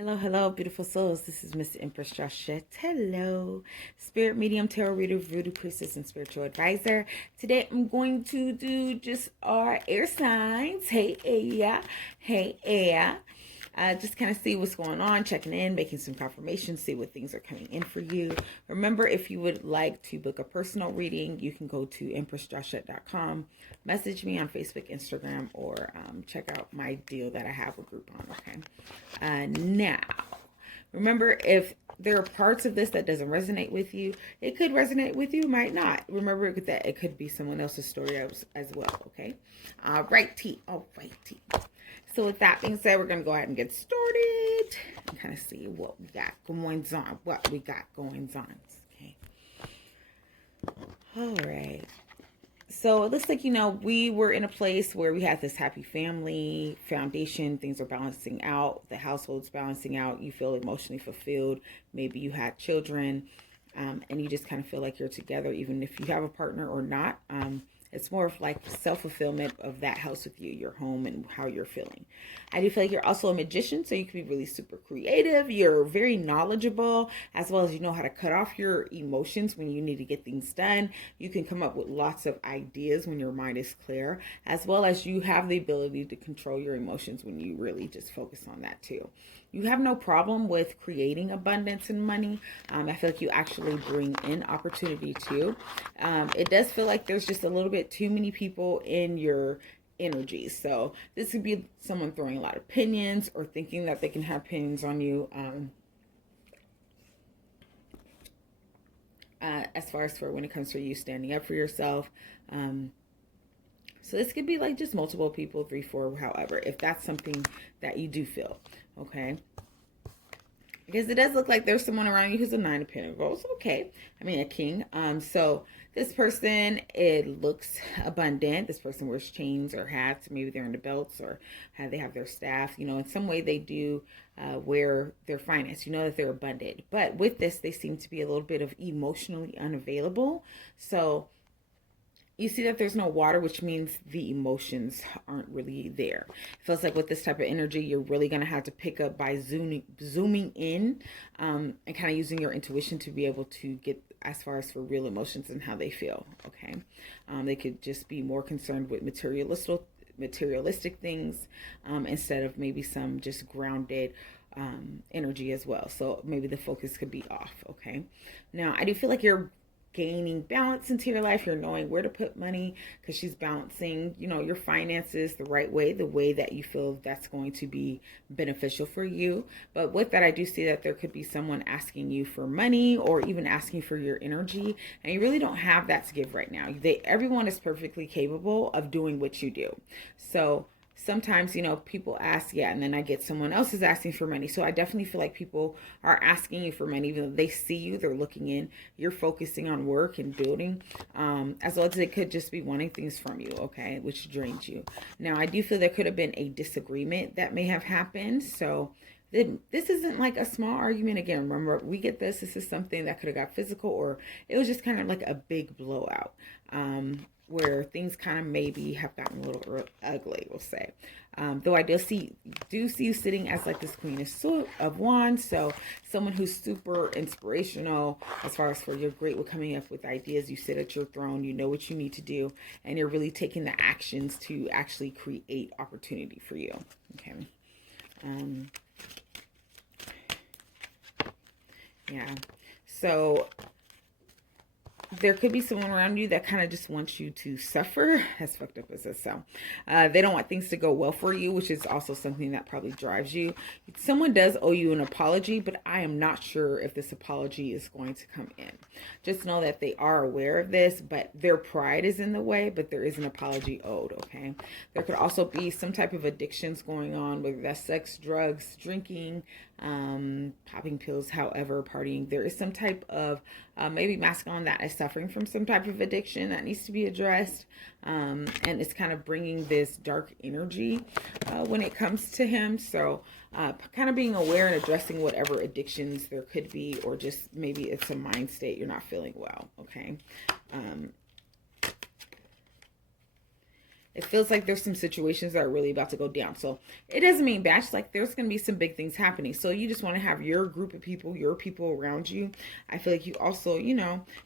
Hello, hello, beautiful souls. This is Miss Empress Joshette. Hello, Spirit Medium, Tarot Reader, Voodoo Priestess, and Spiritual Advisor. Today I'm going to do just our air signs. Hey, yeah. Hey, yeah. Just kind of see what's going on, checking in, making some confirmations, see what things are coming in for you. Remember, if you would like to book a personal reading, you can go to empressjoshette.com, message me on Facebook, Instagram, or check out my deal that I have with Groupon, okay? Now, remember, if there are parts of this that doesn't resonate with you, it could resonate with you, might not. Remember that it could be someone else's story as well, okay? All right, T. All right, T. So with that being said, we're going to go ahead and get started and kind of see what we got going on. Okay. All right. So it looks like, we were in a place where we had this happy family foundation. Things are balancing out. The household's balancing out. You feel emotionally fulfilled. Maybe you had children, and you just kind of feel like you're together, even if you have a partner or not. It's more of like self-fulfillment of that house with you, your home, and how you're feeling. I do feel like you're also a magician, so you can be really super creative. You're very knowledgeable, as well as you know how to cut off your emotions when you need to get things done. You can come up with lots of ideas when your mind is clear, as well as you have the ability to control your emotions when you really just focus on that too. You have no problem with creating abundance and money. I feel like you actually bring in opportunity too. It does feel like there's just a little bit too many people in your energy. So this could be someone throwing a lot of opinions or thinking that they can have opinions on you. As far as for when it comes to you standing up for yourself. So this could be like just multiple people, 3, 4, however, if that's something that you do feel, okay? Because it does look like there's someone around you who's a 9 of Pentacles, okay? I mean, a king. So this person, it looks abundant. This person wears chains or hats. Maybe they're into belts or they have their staff. In some way they do wear their finance. You know that they're abundant. But with this, they seem to be a little bit of emotionally unavailable. So you see that there's no water, which means the emotions aren't really there. It feels like with this type of energy, you're really going to have to pick up by zooming in and kind of using your intuition to be able to get as far as for real emotions and how they feel, okay? They could just be more concerned with materialistic things instead of maybe some just grounded energy as well. So maybe the focus could be off, okay? Now, I do feel like you're gaining balance into your life. You're knowing where to put money because she's balancing, your finances the right way, the way that you feel that's going to be beneficial for you. But with that, I do see that there could be someone asking you for money or even asking for your energy, and you really don't have that to give right now. Everyone is perfectly capable of doing what you do. So sometimes, people ask, yeah, and then I get someone else is asking for money. So I definitely feel like people are asking you for money, even though they see you, they're looking in, you're focusing on work and building, as well as they could just be wanting things from you, okay, which drains you. Now, I do feel there could have been a disagreement that may have happened. So this isn't like a small argument. Again, remember, we get this is something that could have got physical, or it was just kind of like a big blowout, where things kind of maybe have gotten a little ugly, we'll say. Though I do see you sitting as like this Queen of Wands, so someone who's super inspirational as far as for you're great with coming up with ideas. You sit at your throne, you know what you need to do, and you're really taking the actions to actually create opportunity for you, okay? Yeah, so there could be someone around you that kind of just wants you to suffer, as fucked up as this sounds. They don't want things to go well for you, which is also something that probably drives you. Someone does owe you an apology, but I am not sure if this apology is going to come in. Just know that they are aware of this, but their pride is in the way, but there is an apology owed, okay? There could also be some type of addictions going on, whether that's sex, drugs, drinking, popping pills, however, partying. There is some type of maybe masculine that is suffering from some type of addiction that needs to be addressed, and it's kind of bringing this dark energy when it comes to him. So kind of being aware and addressing whatever addictions there could be, or just maybe it's a mind state, you're not feeling well, okay? It feels like there's some situations that are really about to go down. So it doesn't mean bad. It's like there's going to be some big things happening. So you just want to have your group of people, your people around you. I feel like you also,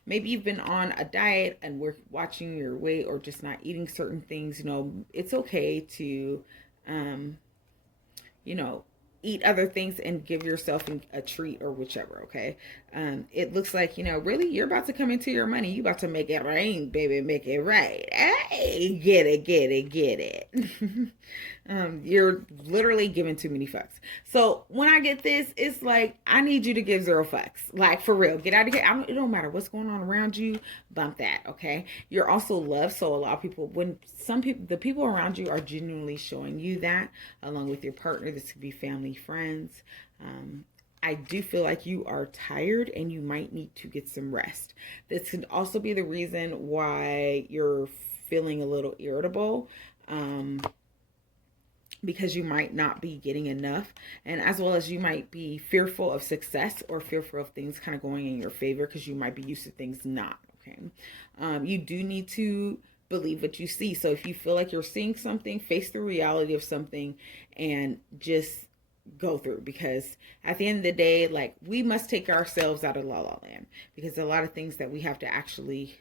maybe you've been on a diet and we're watching your weight or just not eating certain things. It's okay to, you know, eat other things and give yourself a treat or whichever. Okay. It looks like, really you're about to come into your money. You about to make it rain, baby. Make it right. Hey, get it, get it, get it. You're literally giving too many fucks. So when I get this, it's like, I need you to give zero fucks. Like, for real, get out of here. It don't matter what's going on around you. Bump that. Okay. You're also loved. So a lot of people, the people around you are genuinely showing you that, along with your partner. This could be family, friends. I do feel like you are tired and you might need to get some rest. This could also be the reason why you're feeling a little irritable. Because you might not be getting enough, and as well as you might be fearful of success or fearful of things kind of going in your favor because you might be used to things not. Okay. You do need to believe what you see. So if you feel like you're seeing something, face the reality of something and just go through, because at the end of the day, like, we must take ourselves out of la la land, because a lot of things that we have to actually,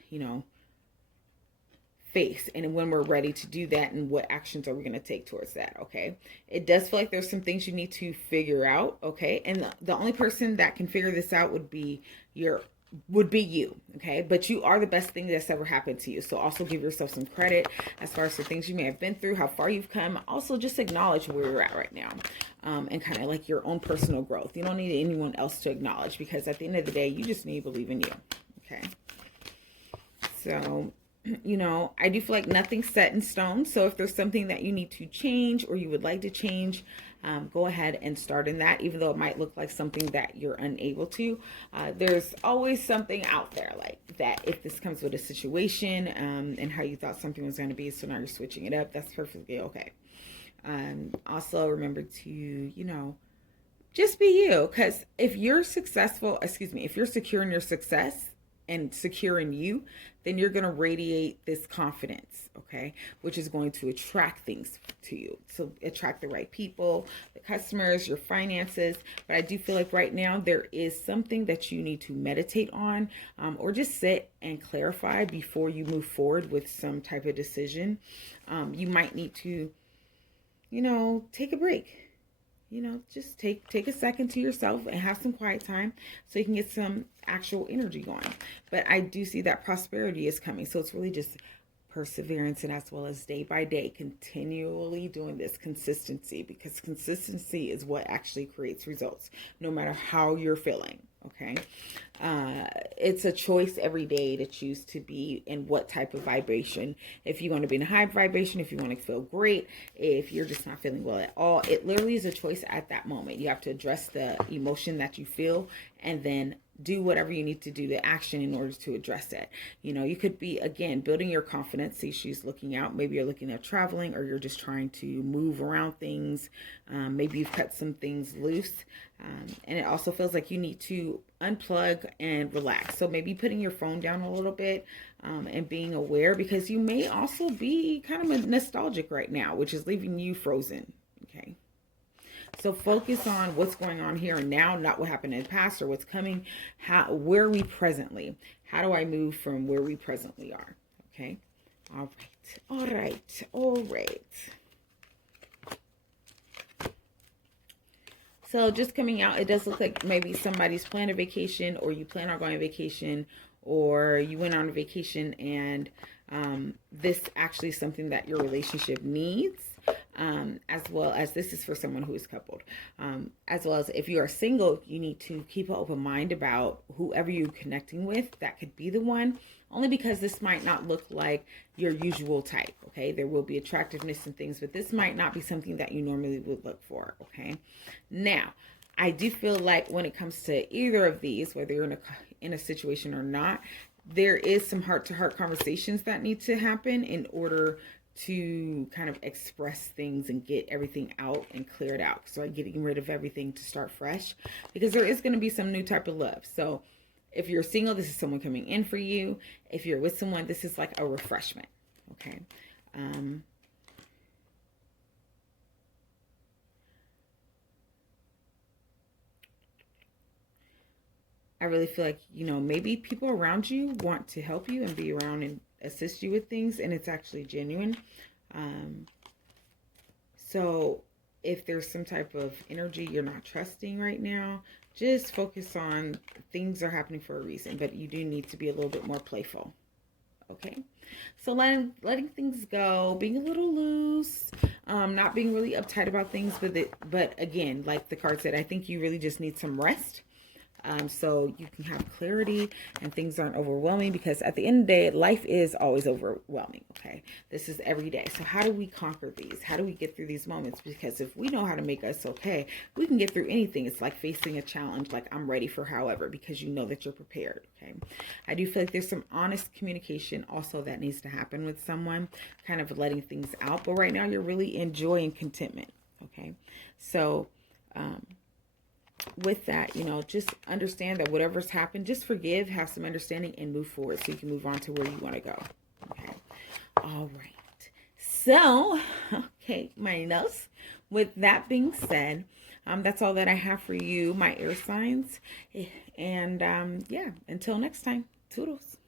face, and when we're ready to do that, and what actions are we going to take towards that. Okay. It does feel like there's some things you need to figure out. Okay. And the only person that can figure this out would be you. Okay. But you are the best thing that's ever happened to you. So also give yourself some credit as far as the things you may have been through, how far you've come. Also just acknowledge where you're at right now, and kind of like your own personal growth. You don't need anyone else to acknowledge, because at the end of the day, you just need to believe in you. Okay. So, I do feel like nothing's set in stone. So if there's something that you need to change or you would like to change, go ahead and start in that, even though it might look like something that you're unable to. There's always something out there like that. If this comes with a situation, and how you thought something was going to be, so now you're switching it up, that's perfectly okay. Also remember to, just be you. Because if you're if you're secure in your success and secure in you, then you're going to radiate this confidence, okay, which is going to attract things to you. So attract the right people, the customers, your finances. But I do feel like right now there is something that you need to meditate on, or just sit and clarify before you move forward with some type of decision. You might need to, take a break. Just take a second to yourself and have some quiet time so you can get some actual energy going. But I do see that prosperity is coming. So it's really just perseverance, and as well as day by day, continually doing this consistency, because consistency is what actually creates results, no matter how you're feeling. Okay. It's a choice every day to choose to be in what type of vibration. If you want to be in a high vibration, if you want to feel great, if you're just not feeling well at all, it literally is a choice at that moment. You have to address the emotion that you feel and then do whatever you need to do, the action, in order to address it. You could be, again, building your confidence. See, she's looking out. Maybe you're looking at traveling, or you're just trying to move around things. Maybe you've cut some things loose. And it also feels like you need to unplug and relax. So maybe putting your phone down a little bit, and being aware, because you may also be kind of nostalgic right now, which is leaving you frozen. Okay. So focus on what's going on here and now, not what happened in the past or what's coming. Where are we presently? How do I move from where we presently are? Okay. All right. All right. All right. So just coming out, it does look like maybe somebody's planned a vacation, or you plan on going on vacation, or you went on a vacation, and this actually is something that your relationship needs. As well as this is for someone who is coupled. As well as if you are single, you need to keep an open mind about whoever you're connecting with. That could be the one, only because this might not look like your usual type. Okay. There will be attractiveness and things, but this might not be something that you normally would look for. Okay. Now, I do feel like when it comes to either of these, whether you're in a situation or not, there is some heart-to-heart conversations that need to happen in order to kind of express things and get everything out and clear it out. So getting rid of everything to start fresh, because there is going to be some new type of love. So if you're single, this is someone coming in for you. If you're with someone, this is like a refreshment. Okay. I really feel like, you know, maybe people around you want to help you and be around and assist you with things, and it's actually genuine. Um, so if there's some type of energy you're not trusting right now, just focus on things are happening for a reason, but you do need to be a little bit more playful. Okay, so letting things go, being a little loose, not being really uptight about things, but again, like the card said, I think you really just need some rest, so you can have clarity and things aren't overwhelming, because at the end of the day, life is always overwhelming. Okay, this is every day. So how do we conquer these? How do we get through these moments? Because if we know how to make us okay, we can get through anything. It's like facing a challenge, like I'm ready for however, because you know that you're prepared. Okay, I do feel like there's some honest communication also that needs to happen with someone, kind of letting things out. But right now you're really in joy and contentment. Okay, so with that, you know, just understand that whatever's happened, just forgive, have some understanding, and move forward so you can move on to where you want to go. Okay. All right. So, okay, my notes. With that being said, that's all that I have for you, my air signs. And yeah, until next time, toodles.